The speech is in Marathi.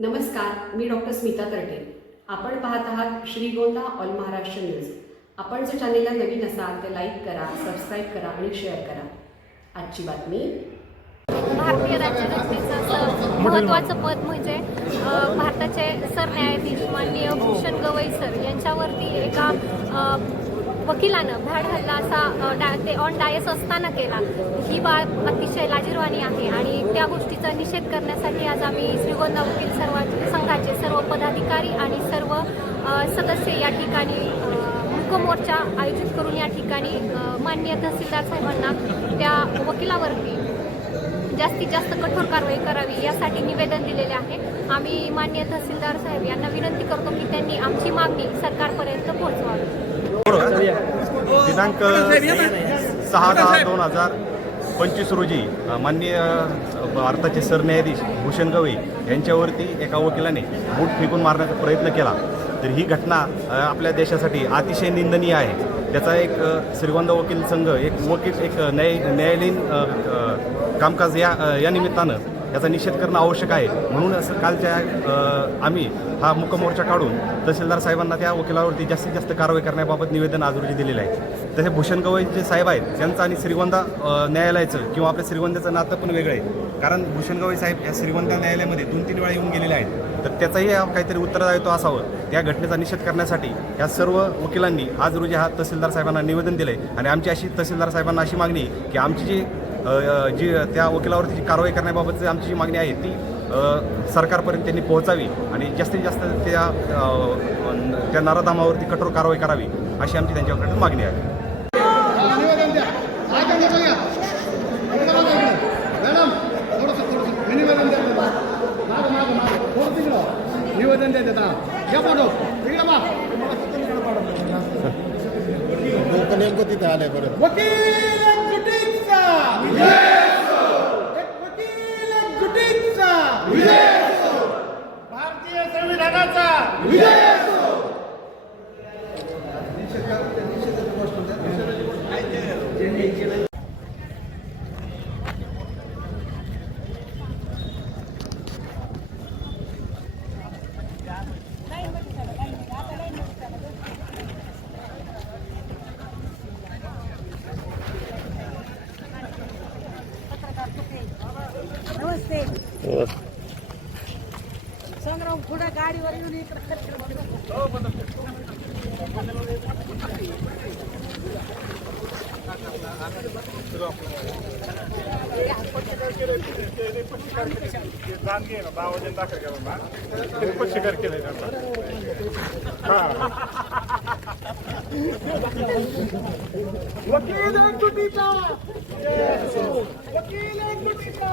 नमस्कार मी डॉक्टर स्मिता तरटे आपण पाहत आहात श्रीगोंदा ऑल महाराष्ट्र न्यूज. आपण जर चॅनेलला नवीन असाल तर लाईक करा सबस्क्राईब करा आणि शेअर करा. आजची बातमी. भारतीय राज्यघटनेचं महत्त्वाचं पद म्हणजे भारताचे भारताचे सरन्यायाधीश माननीय भूषण गवई सर यांच्यावरती एका वकिलानं भ्याड हल्ला असा डा ते ऑन डायस असताना केला. ही बाब अतिशय लाजीरवाणी आहे आणि त्या गोष्टीचा निषेध करण्यासाठी आज आम्ही श्रीगोंदा वकील सर संघाचे सर्व पदाधिकारी आणि सर्व सदस्य या ठिकाणी अ, मूकमोर्चा आयोजित करून या ठिकाणी मान्य माननीय तहसीलदार साहेबांना त्या वकिलावरती जास्तीत जास्त कठोर कारवाई करावी यासाठी निवेदन दिलेले आहे. आम्ही माननीय तहसीलदार साहेब यांना विनंती करतो की त्यांनी आमची मागणी सरकारपर्यंत पोहोचवावी. दिनांक सहा दहा दोन हजार पंचवीस रोजी माननीय भारताचे सरन्यायाधीश भूषण गवई यांच्यावरती एका वकिलाने बूट फेकून मारण्याचा प्रयत्न केला. तर ही घटना आपल्या देशासाठी अतिशय निंदनीय आहे. त्याचा एक श्रीगोंदा वकील संघ एक वकील एक न्याय न्यायालयीन कामकाज या या निमित्तानं याचा निषेध करणं आवश्यक आहे. म्हणून असं कालच्या आम्ही हा मुकमोर्चा काढून तहसीलदार साहेबांना त्या वकिलावरती जास्तीत जास्त कारवाई करण्याबाबत निवेदन आज रोजी दिलेलं आहे. तसे भूषण गवई जे साहेब आहेत त्यांचं आणि श्रीगोंदा न्यायालयाचं किंवा आपल्या श्रीगोंद्याचं नातं पण वेगळं आहे. कारण भूषण गवई साहेब या श्रीगोंदा न्यायालयामध्ये दोन तीन वेळा येऊन गेलेले आहेत. तर त्याचाही काहीतरी उत्तरदायित्व असावं. या घटनेचा निषेध करण्यासाठी या सर्व वकिलांनी आज रोजी हा तहसीलदार साहेबांना निवेदन दिलं आहे आणि आमची अशी तहसीलदार साहेबांना अशी मागणी की आमची जी जी त्या वकिलावरती जी कारवाई करण्याबाबतची आमची जी मागणी आहे ती सरकारपर्यंत त्यांनी पोहोचावी आणि जास्तीत जास्त त्या त्या नराधामावरती कठोर कारवाई करावी अशी आमची त्यांच्याकडे मागणी आहे. निवेदन द्या तिकडं नेमकं तिथे आले परत वकील! Namaste. Namaste. संग्राम पुढे गाडीवर येऊन इकडे वकील एकजुटीचा वकील एकजुटीचा